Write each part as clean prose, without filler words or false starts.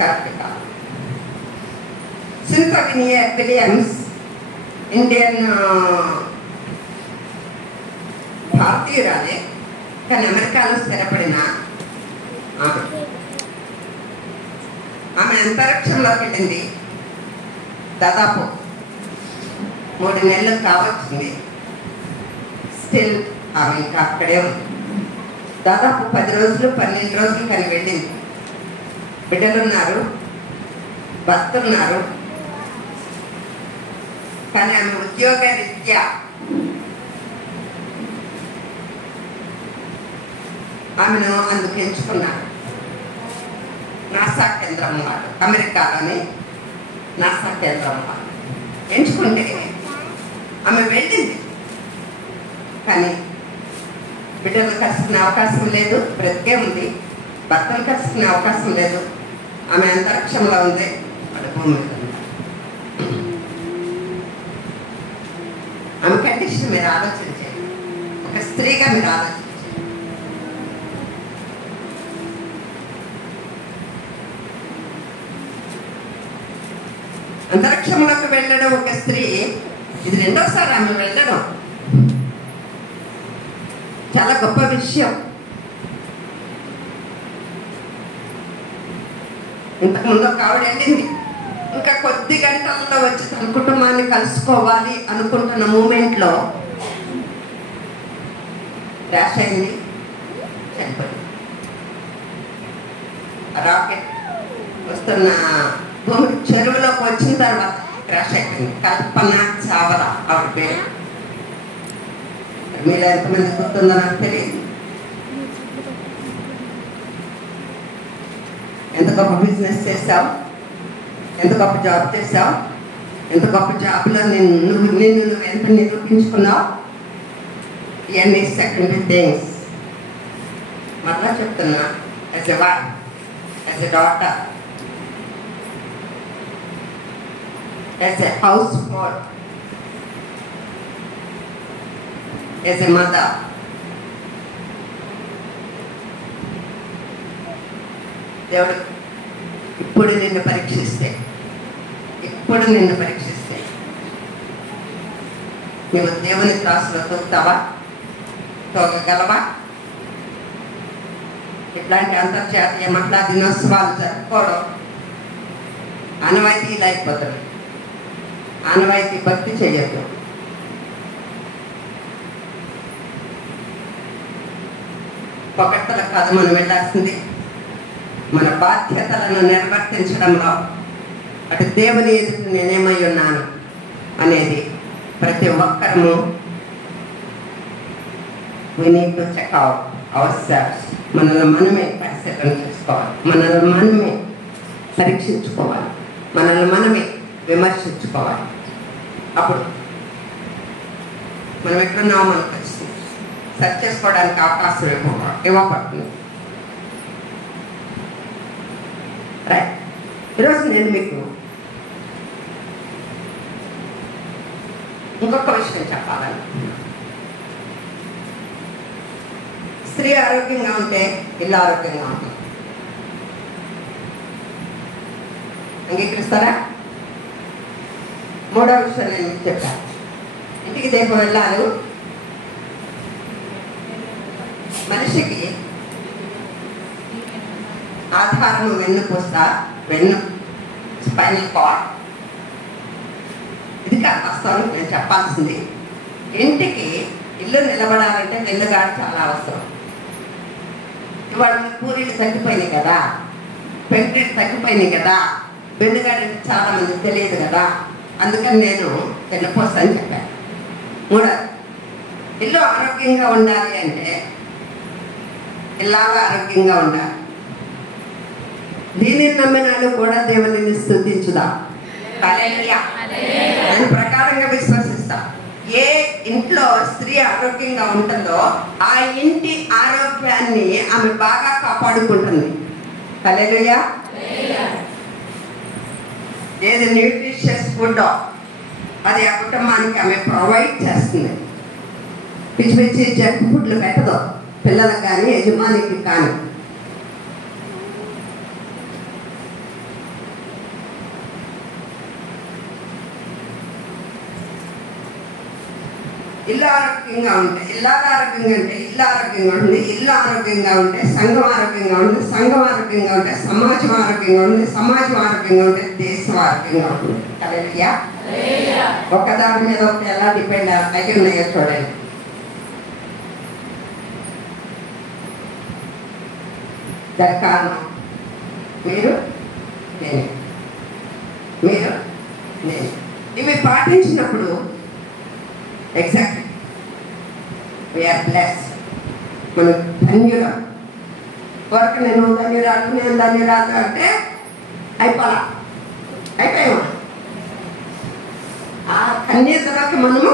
Correct కాదు. సింథా Williams Indian భారతీయురాలే, కానీ అమెరికాలో స్థిరపడిన ఆమె అంతరిక్షంలోకి వెళ్ళింది. దాదాపు 3 నెలలు కావచ్చింది. స్టిల్ ఆమె ఇంకా అక్కడే ఉంది. దాదాపు 10 రోజులు 12 రోజులు కానీ వెళ్ళింది. బిడ్డలున్నారు, భర్త ఉన్నారు, కానీ ఆమె ఉద్యోగ రీత్యా ఆమెను అందుకు ఎంచుకున్నారు. నాసా కేంద్రం వారు, అమెరికాలోని నాసా కేంద్రం వారు ఎంచుకుంటే ఆమె వెళ్ళింది. కానీ బిడ్డలు కలుసుకునే అవకాశం లేదు, బ్రతికే ఉంది. భర్తలు కలుసుకునే అవకాశం లేదు. ఆమె అంతరిక్షంలో ఉంది, వాడు భూమి మీద ఉంది. ఆమె కండిషన్ మీరు ఆలోచించండి. ఒక స్త్రీగా మీరు ఆలోచించండి. అంతరిక్షంలోకి వెళ్ళడం ఒక స్త్రీ, ఇది 2వసారి ఆమె వెళ్ళడం చాలా గొప్ప విషయం. ఇంతకుముందు ఒక ఆవిడ వెళ్ళింది, ఇంకా కొద్ది గంటల్లో వచ్చి తన కుటుంబాన్ని కలుసుకోవాలి అనుకుంటున్న మూమెంట్లో క్రాష్ అయింది, చనిపోయింది. రాకెట్ వస్తున్న భూమి చెరువులోకి వచ్చిన తర్వాత క్రాష్ అయిపోయింది. కల్పన చావ్లా ఆవిడ పేరు. మీరు ఎంతమంది గుర్తుందో నాకు తెలియదు. ఎంత గొప్ప బిజినెస్ చేసావు, ఎంత గొప్ప జాబ్ చేసావు, ఎంత గొప్ప జాబ్లో నువ్వు ఎంత నిరూపించుకున్నావు. ఇవన్నీ సెకండరీ థింగ్స్. మళ్ళా చెప్తున్నా, as a wife, as a daughter, as a household, as a mother, దేవుడు ఇప్పుడు నిన్ను పరీక్షిస్తే నువ్వు దేవుని క్లాసులో తోగుతావా, తోగగలవా? ఇట్లాంటి అంతర్జాతీయ మహిళా దినోత్సవాలు జరుపుకోవడం ఆనవాయితీ లేకపోతుంది. ఆనవాయితీ భక్తి చేయొద్దు. పొగడ్తలకు కాదు మనం వెళ్ళాల్సింది, మన బాధ్యతలను నిర్వర్తించడంలో అటు దేవుని ఎదుట నేనేమై ఉన్నాను అనేది ప్రతి ఒక్కరము we need to check out ourselves. మనల్ని మనమే పరిశీలన చేసుకోవాలి, మనల్ని మనమే పరీక్షించుకోవాలి, మనల్ని మనమే విమర్శించుకోవాలి. అప్పుడు మనం ఎక్కడున్నామో మనకు వచ్చింది సెర్చ్ చేసుకోవడానికి అవకాశం ఇవ్వబడుతుంది. రైట్. ఈరోజు నేను మీకు ఇంకొక విషయం చెప్పాలని. స్త్రీ ఆరోగ్యంగా ఉంటే ఇల్లు ఆరోగ్యంగా ఉంటుంది. అంగీకరిస్తారా? 3వ విషయం నేను మీకు చెప్పాను. ఇంటికి దీపం వెళ్ళాలి. మనిషికి ఆధారము వెన్నుపూస, స్పైనల్ కార్డ్. ఇది కాదు వాస్తవానికి నేను చెప్పాల్సింది. ఇంటికి ఇల్లు నిలబడాలంటే వెన్నుగాడు చాలా అవసరం. ఇవాళ పూరీలు తగ్గిపోయినాయి కదా, పెంకులు తగ్గిపోయినాయి కదా, వెన్నుగాడు అంటే చాలా మందికి తెలియదు కదా. అందుకని నేను వెన్నుపూస అని చెప్పాను. 3, ఇల్లు ఆరోగ్యంగా ఉండాలి అంటే ఇల్లాగా ఆరోగ్యంగా ఉండాలి. దీనిని నమ్మినాలు కూడా దేవుని స్తుతించుదా. హల్లెలూయా. దాని ప్రకారంగా విశ్వసిస్తా. ఏ ఇంట్లో స్త్రీ ఆరోగ్యంగా ఉంటుందో ఆ ఇంటి ఆరోగ్యాన్ని ఆమె బాగా కాపాడుకుంటుంది. హల్లెలూయా. ఏది న్యూట్రిషియస్ ఫుడ్ అది ఆ కుటుంబానికి ఆమె ప్రొవైడ్ చేస్తుంది. పిచ్చి పిచ్చి జంక్ ఫుడ్లు పెట్టదు పిల్లలకు కానీ యజమానికి కానీ. ఇల్లు ఆరోగ్యంగా ఉంటే ఇల్లాలు ఆరోగ్యంగా ఉంటే ఇల్లు ఆరోగ్యంగా ఉంటుంది, ఇల్లు ఆరోగ్యంగా ఉంటే సంఘం ఆరోగ్యంగా ఉంటుంది, సంఘం ఆరోగ్యంగా ఉంటే సమాజం ఆరోగ్యంగా ఉంటుంది, సమాజం ఆరోగ్యంగా ఉంటే దేశం ఆరోగ్యంగా ఉంటుంది. హల్లెలూయా. ఒకదాని మీద ఒకటి ఎలా డిపెండ్ అయ్యి ఉన్నాయో చూడండి. దానికి కారణం మీరు నేను, మీరు నేను. ఇవి పాటించినప్పుడు ఎగ్జాక్ట్లీ వీఆర్ బ్లెస్డ్. మనం ధన్యులం. వరకు నేను ధన్యురాలు, నేను ధన్యురాలు అంటే అయిపోయాము. ఆ ధన్యతలోకి మనము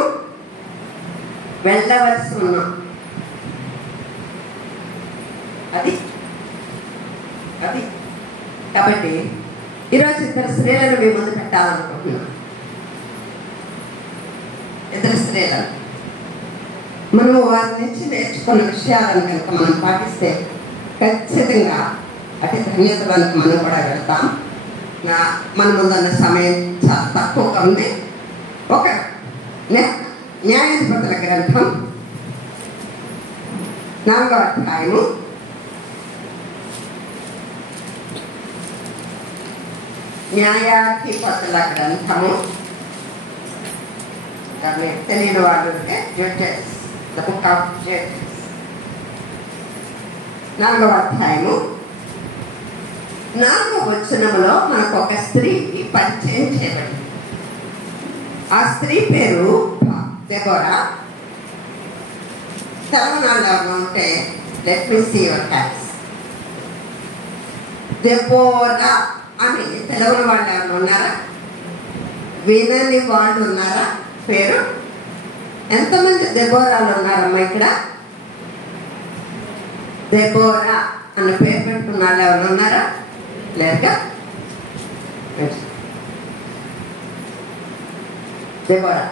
వెళ్ళవలసి ఉన్నాం. అది అది కాబట్టి ఈరోజు ఇద్దరు స్త్రీలను మీ ముందు పెట్టాలనుకుంటున్నాం. ఇద్దరు స్త్రీలను మనము వారి నుంచి నేర్చుకున్న విషయాలను కనుక మనం పాటిస్తే ఖచ్చితంగా అటు ధన్యతలకు మనం కూడా వెళ్తాం. మన ముందున్న సమయం చాలా తక్కువగా ఉంది. ఒక న్యాయాధిపతుల గ్రంథం 4వ అధ్యాయము తెలియని వాళ్ళు ఉంటే judges, the book of judges 4వ అధ్యాయము 4వ వచనములో మనకు ఒక స్త్రీ పరిచయం చేయబడింది. ఆ స్త్రీ పేరు దెబోరా. తెలంగాణలో ఉంటే let me see your hands. Deborah అని తెలవని వాళ్ళు ఎవరు ఉన్నారా? వినని వాళ్ళు ఉన్నారా? పేరు ఎంతమంది దెబోరాలు ఉన్నారమ్మా ఇక్కడ? దెబోరా అన్న పేరు పెట్టుకున్న వాళ్ళు ఎవరు ఉన్నారా? లేక దెబోరా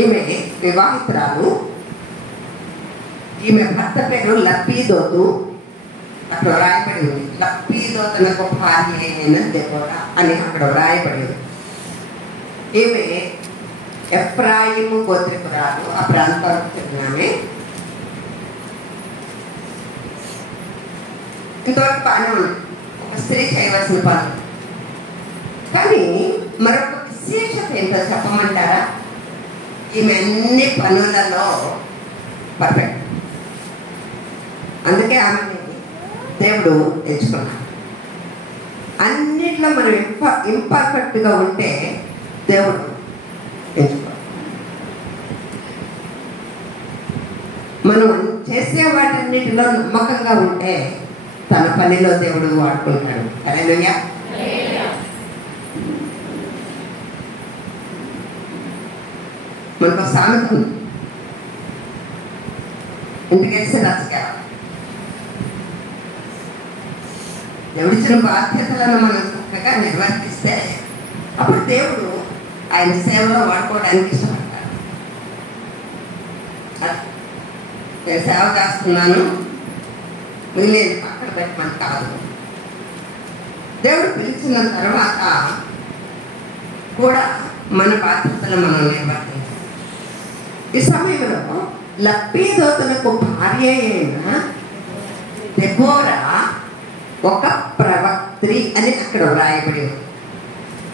ఈమె వివాహితురాలు. ఈమె భర్త పేరు లప్పీదోతు. అక్కడ వ్రాయబడి ఉంది. లప్పీదోతునకు భార్య అయిన దెబోరా అని అక్కడ వ్రాయబడి ఉంది. ఈమె ఎఫ్రాయిము గోత్రికురాలు. ఆ ప్రాంతానికి చెందినామే. ఇంతవరకు బాగానే ఉంది, ఒక స్త్రీ చేయవలసిన పనులు. కానీ మరొక విశేషత ఏంటో చెప్పమంటారా? ఈమె అన్ని పనులలో పర్ఫెక్ట్. అందుకే ఆమె దేవుడు ఎంచుకున్నాడు. అన్నిట్లో మనం ఇంపర్ఫెక్ట్గా ఉంటే దేవుడు ఎంచుకోవాలి. మనం చేసే వాటన్నిటిలో నమ్మకంగా ఉంటే తన పనిలో దేవుడు వాడుకుంటాడు. హల్లెలూయా. మనకు సామెత ఉంది, ఇంటికేసి రచకాలి. దేవుడిచ్చిన బాధ్యతలను మనం చక్కగా నిర్వర్తిస్తే అప్పుడు దేవుడు ఆయన సేవలో వాడుకోవడానికి ఇష్టపడతాడు. నేను సేవ చేస్తున్నాను మిగిలిన పక్కన పెట్టమని కాదు. దేవుడు పిలిచిన తర్వాత కూడా మన బాధ్యతలు మనం నిర్వర్తించాలి. ఈ సమయంలో లప్పీదోతునకు భార్య అయిన దెబోరా ఒక ప్రవక్త్రి అని అక్కడ వ్రాయబడి ఉంది.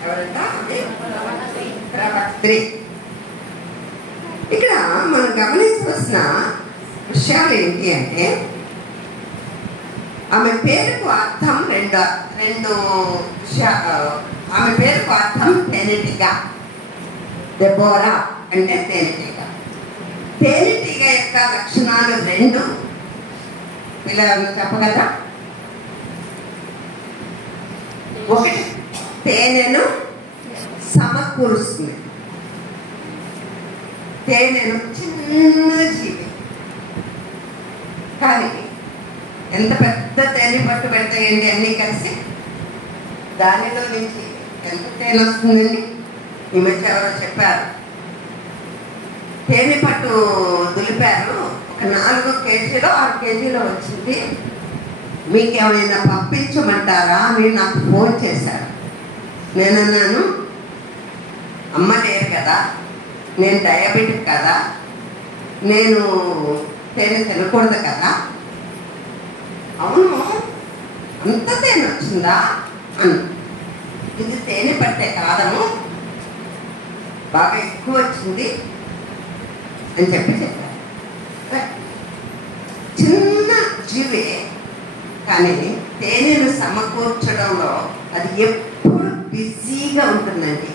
ఎవరంటే ప్రవక్త్రి. ఇక్కడ మనం గమనించవలసిన విషయాలు ఏంటి అంటే ఆమె పేరుకు అర్థం రెండు ఆమె పేరుకు అర్థం తేనెటీగ. దెబోరా అంటే తేనెటీగ. తేనెటీగ యొక్క లక్షణాలు రెండు. పిల్లలు చెప్పగలరా? ఒకటి, తేనెను సమకూరుస్తుంది. తేనెను చిన్న జీవి, కానీ ఎంత పెద్ద తేనె పట్టు పెడతాయండి అన్నీ కలిసి. దానిలో నుంచి ఎంత తేనె వస్తుందండి? ఈ మధ్య ఎవరో చెప్పారు, తేనె పట్టు దులిపారు, ఒక 4 కేజీలో 6 కేజీలో వచ్చింది, మీకేమైనా పంపించమంటారా అని నాకు ఫోన్ చేశారు. నేనన్నాను, అమ్మ లేరు కదా, నేను డయాబెటిక్ కదా, నేను తేనె తినకూడదు కదా. అవును, అంత తేనె వచ్చిందా అని. ఇది తేనె పట్టే కాదము, బాగా ఎక్కువ వచ్చింది అని చెప్పారు. చిన్న జీవే కానీ తేనెను సమకూర్చడంలో అది ఎప్పుడు బిజీగా ఉంటుందండి.